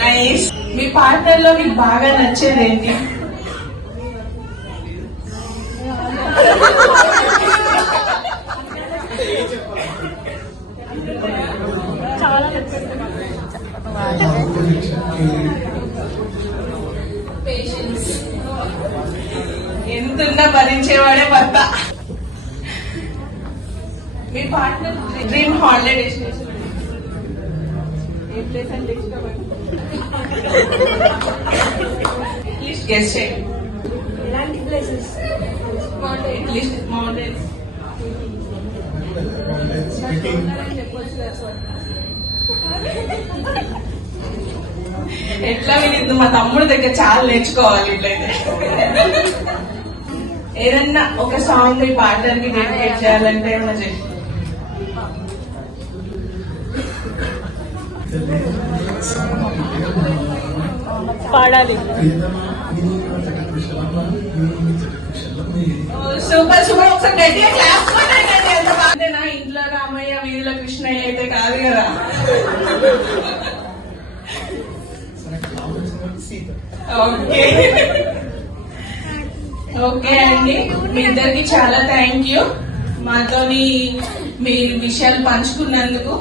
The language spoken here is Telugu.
నైస్. మీ పార్ట్నర్ లో మీకు బాగా నచ్చేది ఏంటి? ఎంతున్నా భరించేవాడే భర్త. మీ పార్ట్నర్ డ్రీమ్ హాలిడే డెస్టినేషన్ ఏ ప్లేస్ అంటే ఇష్టపడి ప్లీజ్ గెస్ చేయండి. ఎలాంటి ప్లేసెస్? At least mountains. ఎట్లా వినిద్దు, మా తమ్ముడి దగ్గర చాలా నేర్చుకోవాలి ఇట్లయితే. ఏదన్నా ఒక సాంగ్ మీ పార్ట్నర్ కి డెడికేట్ చేయాలంటే ఏమన్నా చేసి పాడాలి. Super super. ఒకసారి గట్టిగా క్లాస్ అంతేనా? ఇంట్లో రామయ్య వీధిలో కృష్ణయ్య అయితే కాదు కదా. ఓకే ఓకే అండి, మీ ఇద్దరికి చాలా థ్యాంక్ యూ మాతోని మీ విషయాలు పంచుకున్నందుకు.